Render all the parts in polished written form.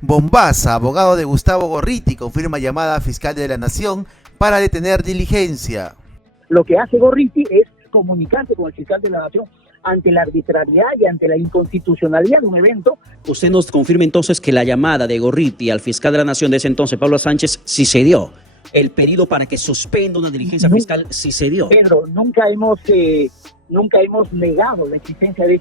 Bombaza, abogado de Gustavo Gorriti, confirma llamada a fiscal de la Nación para detener diligencia. Lo que hace Gorriti es comunicarse con el fiscal de la Nación ante la arbitrariedad y ante la inconstitucionalidad de un evento. Usted nos confirma entonces que la llamada de Gorriti al fiscal de la Nación de ese entonces, Pablo Sánchez, sí se dio. El pedido para que suspenda una diligencia fiscal sí se dio. Pedro, nunca hemos negado la existencia de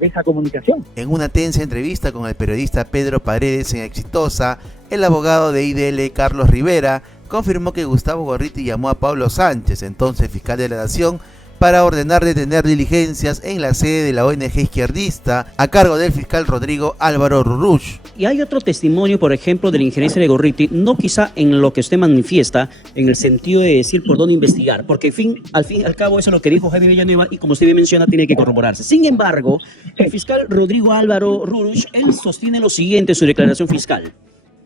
esa comunicación. En una tensa entrevista con el periodista Pedro Paredes en Exitosa, el abogado de IDL Carlos Rivera confirmó que Gustavo Gorriti llamó a Pablo Sánchez, entonces fiscal de la Nación, para ordenar detener diligencias en la sede de la ONG izquierdista a cargo del fiscal Rodrigo Álvaro Rurush. Y hay otro testimonio, por ejemplo, de la injerencia de Gorriti, no quizá en lo que usted manifiesta, en el sentido de decir por dónde investigar, porque al fin y al cabo eso es lo que dijo Jaime Villanueva y como usted bien menciona tiene que corroborarse. Sin embargo, el fiscal Rodrigo Álvaro Rurush, él sostiene lo siguiente en su declaración fiscal,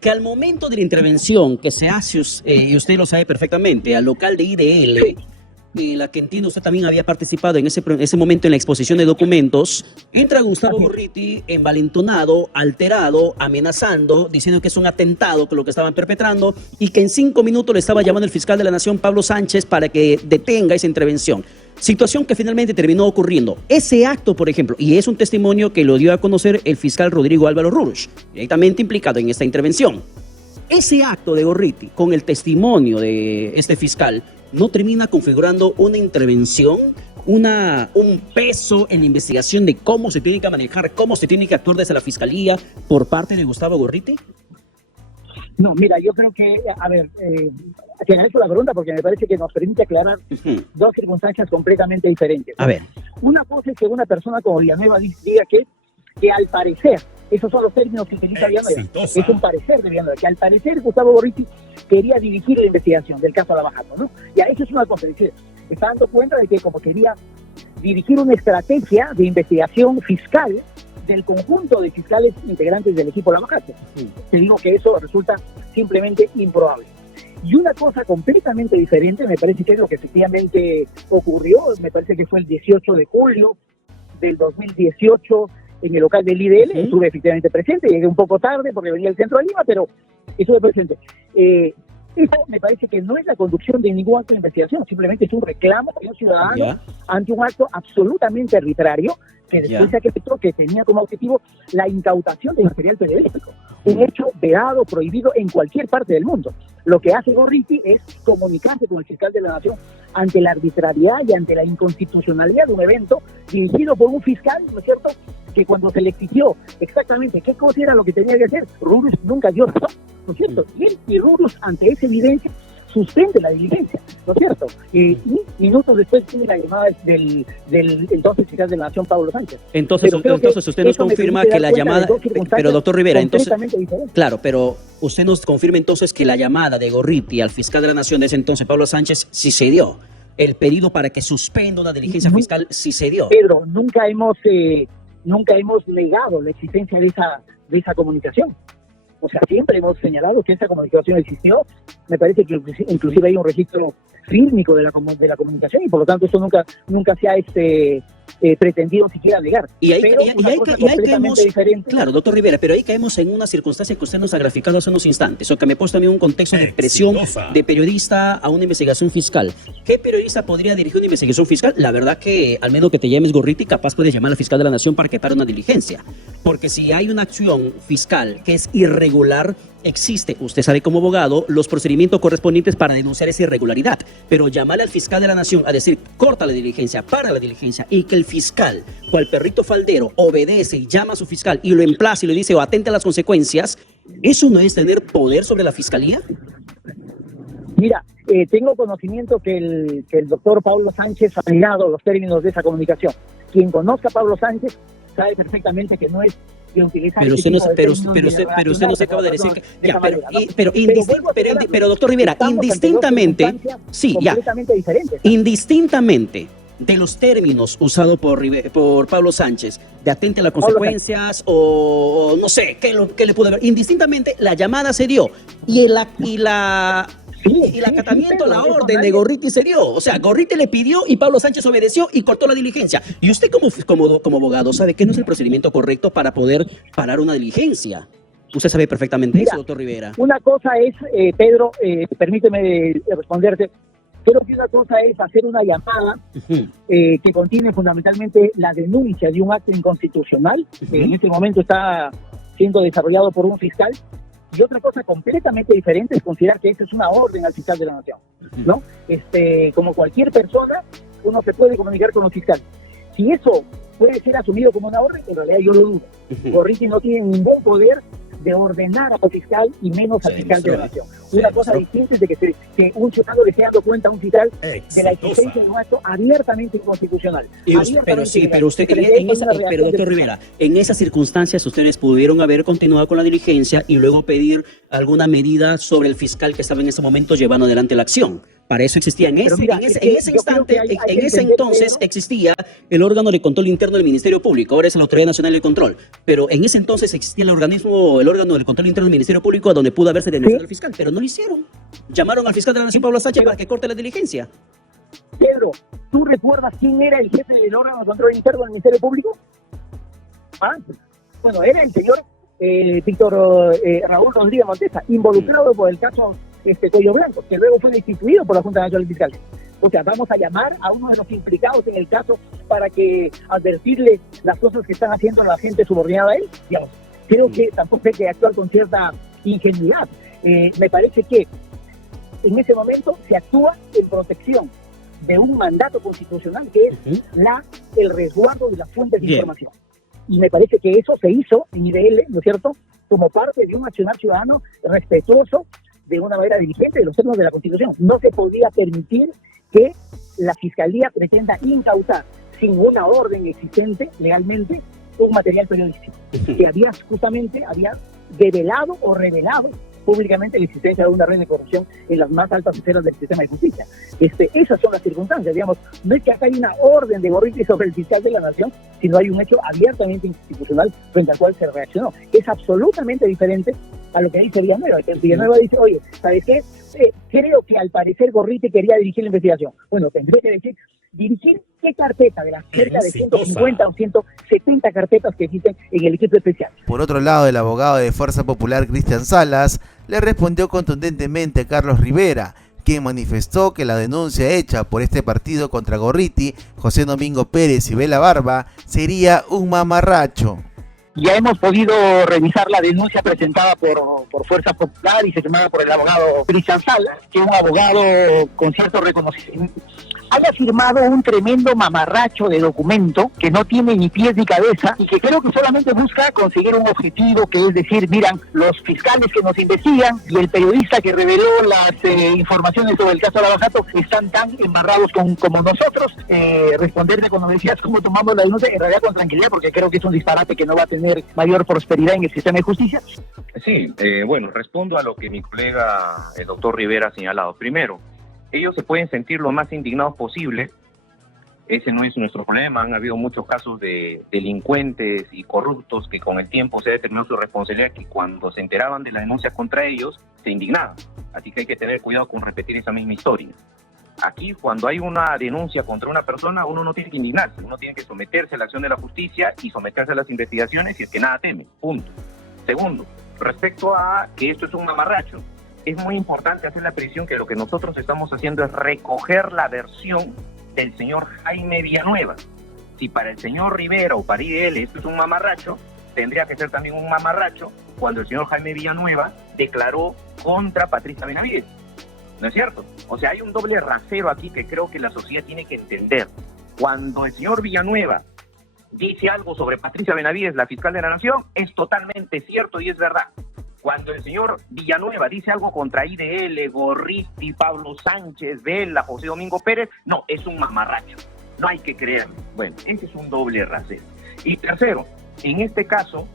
que al momento de la intervención que se hace, y usted lo sabe perfectamente, al local de IDL, la que entiendo usted también había participado en ese momento en la exposición de documentos, entra Gustavo Gorriti envalentonado, alterado, amenazando, diciendo que es un atentado que lo que estaban perpetrando y que en 5 minutos le estaba llamando el fiscal de la Nación, Pablo Sánchez, para que detenga esa intervención. Situación que finalmente terminó ocurriendo. Ese acto, por ejemplo, y es un testimonio que lo dio a conocer el fiscal Rodrigo Álvaro Rurush, directamente implicado en esta intervención. Ese acto de Gorriti, con el testimonio de este fiscal, no termina configurando una intervención, un peso en la investigación de cómo se tiene que manejar, cómo se tiene que actuar desde la fiscalía por parte de Gustavo Gorriti. No, mira, yo creo que, te agradezco la pregunta porque me parece que nos permite aclarar dos circunstancias completamente diferentes. A ver. Una cosa es que una persona como Villanueva diga que al parecer, esos son los términos que utiliza Villanueva, es un parecer de Villanueva, que al parecer Gustavo Gorriti quería dirigir la investigación del caso Lavajato, ¿no? Ya, eso es una cosa, es decir, está dando cuenta de que como quería dirigir una estrategia de investigación fiscal del conjunto de fiscales integrantes del equipo Lavajato. Te digo que eso resulta simplemente improbable. Y una cosa completamente diferente, me parece que es lo que efectivamente ocurrió, me parece que fue el 18 de julio del 2018 en el local del IDL, estuve efectivamente presente, llegué un poco tarde porque venía del centro de Lima, pero estuve presente. Eso me parece que no es la conducción de ningún acto de investigación, simplemente es un reclamo de un ciudadano ante un acto absolutamente arbitrario que después se acreditó que tenía como objetivo la incautación de material periodístico, un hecho vedado, prohibido en cualquier parte del mundo. Lo que hace Gorriti es comunicarse con el fiscal de la Nación ante la arbitrariedad y ante la inconstitucionalidad de un evento dirigido por un fiscal, ¿no es cierto?, que cuando se le exigió exactamente qué cosa era lo que tenía que hacer, Rurush nunca dio razón, ¿no es cierto? Y Rurush, ante esa evidencia, suspende la diligencia, ¿no es cierto? Y minutos después tiene la llamada del entonces fiscal de la Nación, Pablo Sánchez. Entonces usted nos confirma que la llamada, pero doctor Rivera, entonces, claro, pero usted nos confirma entonces que la llamada de Gorriti al fiscal de la Nación de ese entonces, Pablo Sánchez, sí se dio. El pedido para que suspenda una diligencia fiscal sí se dio. Pedro, nunca hemos negado la existencia de esa comunicación. O sea, siempre hemos señalado que esa comunicación existió. Me parece que inclusive hay un registro fílmico de la comunicación y por lo tanto eso nunca se ha pretendido siquiera negar. Y ahí caemos, claro, doctor Rivera, pero ahí caemos en una circunstancia que usted nos ha graficado hace unos instantes, o que me ha puesto también un contexto de presión de periodista a una investigación fiscal. ¿Qué periodista podría dirigir una investigación fiscal? La verdad que, al menos que te llames Gorriti, capaz puedes llamar al fiscal de la Nación para que pare una diligencia. Porque si hay una acción fiscal que es irregular, existe, usted sabe como abogado, los procedimientos correspondientes para denunciar esa irregularidad. Pero llamarle al fiscal de la Nación a decir, corta la diligencia, para la diligencia, y que el fiscal, cual perrito faldero, obedece y llama a su fiscal y lo emplaza y le dice o atente a las consecuencias, ¿eso no es tener poder sobre la fiscalía? Mira, tengo conocimiento que el doctor Pablo Sánchez ha negado los términos de esa comunicación. Quien conozca a Pablo Sánchez sabe perfectamente que no es de utilizar. Pero usted nos acaba de decir que pero doctor Rivera, indistintamente, sí, ya, indistintamente de los términos usados por Pablo Sánchez, de atente a las consecuencias o no sé, ¿qué le pudo haber? Indistintamente, la llamada se dio y el acatamiento a la orden de Gorriti se dio. O sea, Gorriti le pidió y Pablo Sánchez obedeció y cortó la diligencia. Y usted como abogado sabe que no es el procedimiento correcto para poder parar una diligencia. Usted sabe perfectamente Mira, eso, doctor Rivera. Una cosa es, Pedro, permíteme responderte. Creo que una cosa es hacer una llamada que contiene fundamentalmente la denuncia de un acto inconstitucional, que en este momento está siendo desarrollado por un fiscal, y otra cosa completamente diferente es considerar que esa es una orden al fiscal de la Nación, ¿no? Como cualquier persona, uno se puede comunicar con los fiscales. Si eso puede ser asumido como una orden, en realidad yo lo dudo. Gorriti no tiene ningún poder de ordenar al fiscal y menos al fiscal de la Nación. Una cosa distinta es de que un ciudadano le esté dando cuenta a un fiscal de la existencia de un acto abiertamente inconstitucional. Pero doctor Rivera, en esas circunstancias ustedes pudieron haber continuado con la diligencia y luego pedir alguna medida sobre el fiscal que estaba en ese momento llevando adelante la acción. Para eso existía en ese entonces existía el órgano de control interno del Ministerio Público, ahora es la Autoridad Nacional de Control, pero en ese entonces existía el órgano del control interno del Ministerio Público donde pudo haberse denunciado al fiscal, pero no lo hicieron. Llamaron al fiscal de la Nación, Pablo Sánchez, para que corte la diligencia. Pedro, ¿tú recuerdas quién era el jefe del órgano de control interno del Ministerio Público? Bueno, era el señor Víctor Raúl Rodríguez Montesa, involucrado por el caso Cuello Blanco, que luego fue destituido por la Junta Nacional de Fiscales. O sea, vamos a llamar a uno de los implicados en el caso para que advertirle las cosas que están haciendo la gente subordinada a él. Digamos, creo que tampoco hay que actuar con cierta ingenuidad. Me parece que en ese momento se actúa en protección de un mandato constitucional que es el resguardo de las fuentes de información. Y me parece que eso se hizo en IDL, ¿no es cierto?, como parte de un accionar ciudadano respetuoso de una manera diligente de los términos de la Constitución. No se podía permitir que la Fiscalía pretenda incautar sin una orden existente legalmente un material periodístico que había develado o revelado públicamente la existencia de una red de corrupción en las más altas esferas del sistema de justicia. Esas son las circunstancias, digamos. No es que acá hay una orden de Gorriti sobre el fiscal de la Nación, sino hay un hecho abiertamente institucional frente al cual se reaccionó. Es absolutamente diferente a lo que dice Villanueva. Villanueva dice, oye, ¿sabes qué? Creo que al parecer Gorriti quería dirigir la investigación. Bueno, tendría que decir, ¿dirigir qué carpeta de las cerca de 150 o 170 carpetas que existen en el equipo especial? Por otro lado, el abogado de Fuerza Popular, Cristian Salas, le respondió contundentemente a Carlos Rivera, quien manifestó que la denuncia hecha por este partido contra Gorriti, José Domingo Pérez y Bela Barba sería un mamarracho. Ya hemos podido revisar la denuncia presentada por Fuerza Popular y firmada por el abogado Cristian Salas, que es un abogado con cierto reconocimiento, haya firmado un tremendo mamarracho de documento que no tiene ni pies ni cabeza y que creo que solamente busca conseguir un objetivo, que es decir, miran, los fiscales que nos investigan y el periodista que reveló las informaciones sobre el caso Lava Jato están tan embarrados como nosotros. Responderme cuando me decías cómo tomamos la denuncia, en realidad con tranquilidad, porque creo que es un disparate que no va a tener mayor prosperidad en el sistema de justicia. Sí, bueno, respondo a lo que mi colega, el doctor Rivera, ha señalado. Primero, ellos se pueden sentir lo más indignados posible. Ese no es nuestro problema. Han habido muchos casos de delincuentes y corruptos que con el tiempo se ha determinado su responsabilidad, que cuando se enteraban de la denuncia contra ellos se indignaban. Así que hay que tener cuidado con repetir esa misma historia. Aquí, cuando hay una denuncia contra una persona, uno no tiene que indignarse, uno tiene que someterse a la acción de la justicia y someterse a las investigaciones si es que nada teme. Punto. Segundo, respecto a que esto es un mamarracho, es muy importante hacer la precisión que lo que nosotros estamos haciendo es recoger la versión del señor Jaime Villanueva. Si para el señor Rivera o para IDL esto es un mamarracho, tendría que ser también un mamarracho cuando el señor Jaime Villanueva declaró contra Patricia Benavides. ¿No es cierto? O sea, hay un doble rasero aquí que creo que la sociedad tiene que entender. Cuando el señor Villanueva dice algo sobre Patricia Benavides, la fiscal de la Nación, es totalmente cierto y es verdad. Cuando el señor Villanueva dice algo contra IDL, Gorriti, Pablo Sánchez, Vela, José Domingo Pérez, no, es un mamarracho. No hay que creerlo. Bueno, ese es un doble rasero. Y tercero, en este caso,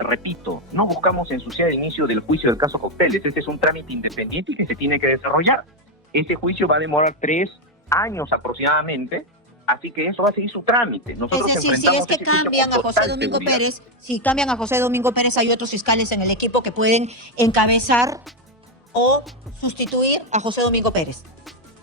repito, no buscamos ensuciar el inicio del juicio del caso Cocteles. Este es un trámite independiente y que se tiene que desarrollar. Ese juicio va a demorar 3 años aproximadamente. Así que eso va a seguir su trámite. Nosotros es decir, si es que cambian a José Domingo Pérez, si cambian a José Domingo Pérez, hay otros fiscales en el equipo que pueden encabezar o sustituir a José Domingo Pérez.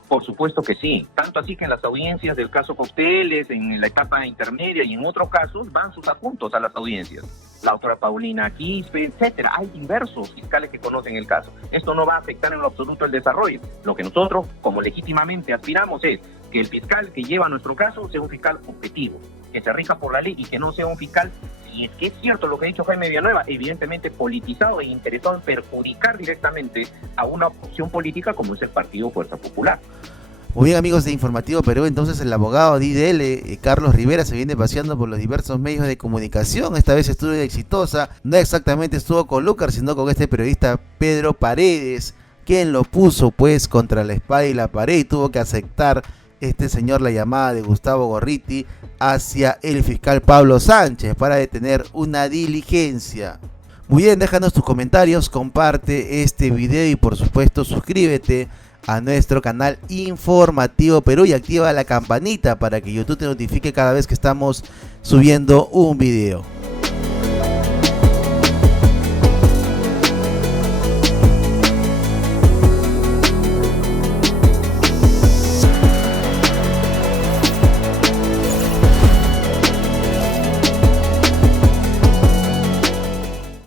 Por supuesto que sí. Tanto así que en las audiencias del caso Cocteles, en la etapa intermedia y en otros casos, van sus adjuntos a las audiencias. la doctora Paulina Quispe, etcétera. Hay diversos fiscales que conocen el caso. Esto no va a afectar en lo absoluto el desarrollo. Lo que nosotros, como legítimamente aspiramos, es que el fiscal que lleva nuestro caso sea un fiscal objetivo, que se rija por la ley y que no sea un fiscal, si es que es cierto lo que ha dicho Jaime Villanueva, evidentemente politizado e interesado en perjudicar directamente a una opción política como es el Partido Fuerza Popular. Muy bien, amigos de Informativo Perú, entonces el abogado de IDL, Carlos Rivera, se viene paseando por los diversos medios de comunicación. Esta vez estuvo en Exitosa, no exactamente estuvo con Lucas, sino con este periodista Pedro Paredes, quien lo puso pues contra la espada y la pared, y tuvo que aceptar este señor la llamada de Gustavo Gorriti hacia el fiscal Pablo Sánchez para detener una diligencia. Muy bien, déjanos tus comentarios, comparte este video y por supuesto suscríbete a nuestro canal Informativo Perú y activa la campanita para que YouTube te notifique cada vez que estamos subiendo un video.